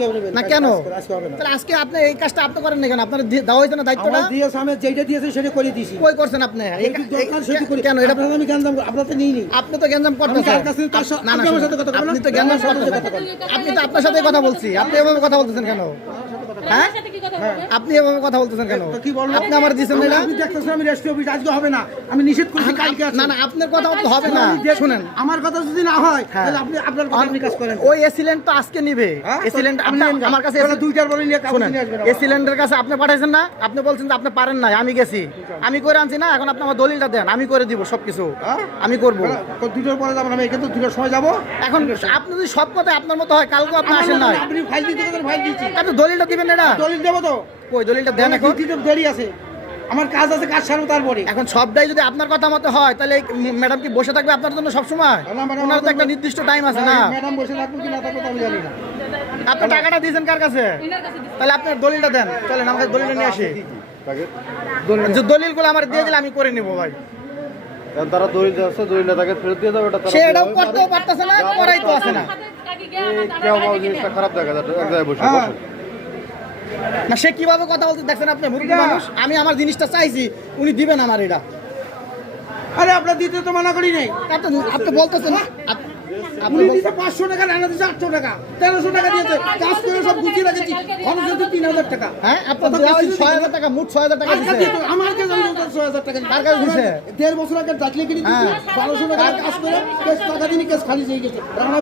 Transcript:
কেউ নেবে না কেন আজকে হবে না। তাহলে আজকে আপনি এই কাজটা আপনি করেন না কেন? আপনার দেওয়া হয়েছে না দায়িত্বটা? আমার দিয়েছে, আমি যেটা দিয়েছে সেটা করে দিয়েছি। কই করছেন আপনি? দরকার সেটা করি। কেন এটা আপনারা আমি গ্যাঞ্জাম আপনারা তো নিই নি। আপনি তো গ্যাঞ্জাম করতেছেন। যার কাছে তার সাথে- না না আপনি আমার শুনুন, সাথে কথা বলবেন না? আপনি তো গ্যাঞ্জাম আমার সাথে করতেছেন। কথা বলবেন। আপনি তো আপনার সাথেই কথা বলছি, আপনি এভাবে কথা বলতেছেন কেন? হ্যাঁ আপনি এভাবে কথা বলতেছেন কেন? তো কি বলবো? আপনি আমার দিয়েছেন না এটা? আমি দেখতেছি আমি রেস্ট অফিস আজকে হবে না, আমি নিষেধ করছি কালকে আছে। না না আপনার কথা তো হবে না। শুনেন আমার কথা যদি না হয় হ্যাঁ। তাহলে আপনি আপনার কথা আপনি কাজ করেন। ওই এসিলেন্ট তো আজকে নিবে। হ্যাঁ? এসিলেন্ট আপনি নিয়ে যান। আমার কাছে তাহলে দুইটার বলে নিয়ে কাগজ শুনেন, নিয়ে আসবেন। এসিলেন্টের কাছে আপনি পাঠাইছেন না? আপনি বলছেন যে আপনি পারেন নাই, আমি গেছি, আমি করে আনছি না। এখন আপনি আমার দলিলটা দেন, আমি করে দিব সবকিছু, হ্যাঁ? আমি করব। দুটোর পরে যাবেন, আমি এখানে তো দুটোর সময় যাবো। এখন আপনি যদি সব কথা আপনার মতো হয়, কালকে আপনি আসেন না, আপনি ফাইল দিতে গেছেন, ফাইল দিচ্ছি। আপনি দলিলটা দিবেন না? দলিল দেবো তো, ওই দলিলটা দেন এখন। দেরি আছে, আমার কাজ আছে, কাজ সারবো তারপরে। এখন সবটাই যদি আপনার কথা মতো হয়, তাহলে ম্যাডাম কি বসে থাকবে আপনার জন্য সব সময়? না, ম্যাডাম, ওনার তো একটা নির্দিষ্ট টাইম আছে না? ম্যাডাম বসে থাকবো কি না থাকবো তা আমি জানি না। আপনি টাকাটা দিয়েছেন কার কাছে? তাহলে আপনার দলিলটা দেন, চলেন আমাকে দলিলটা নিয়ে আসি। যে দলিলগুলো আমার দিয়ে দিলে আমি করে নিব ভাই। তারা দলিল আছে, দলিলটা তাকে ফেরত দিয়ে দাও, এটা তারা সে এটাও করতেও পারতেছে না, করাই তো আছে না। কেউ আমার জিনিসটা খারাপ দেখা যায়, এক জায়গায় বসে হ্যাঁ। বসে। না সে কিভাবে কথা বলতে দেখছেন আপনি? মুরব্বী মানুষ, আমি আমার জিনিসটা চাইছি, উনি দিবেন আমার এটা। আরে আপনার দিতে তো মানা করি নাই। আপনি বলতেছেন না, আপনি দিতে 500 টাকা, রানা দিতে 800 টাকা, 1300 টাকা দিয়েছে, কাজ করে সব গুছিয়ে রেখেছি, খরচ হচ্ছে 3000 টাকা। হ্যাঁ আপনার দেওয়া হয়েছে 6000 টাকা, মোট 6000 টাকা আর কাজ দিছে। দিতে আমার কাছে 6000 টাকা। কার কাছে দিছে? 1.5 বছর আগে ডাকলে কিনে দিয়েছি, হ্যাঁ। 1200 টাকা কাজ করে কেস টাকা দিনই কেস খালি হয়ে গেছে। রানা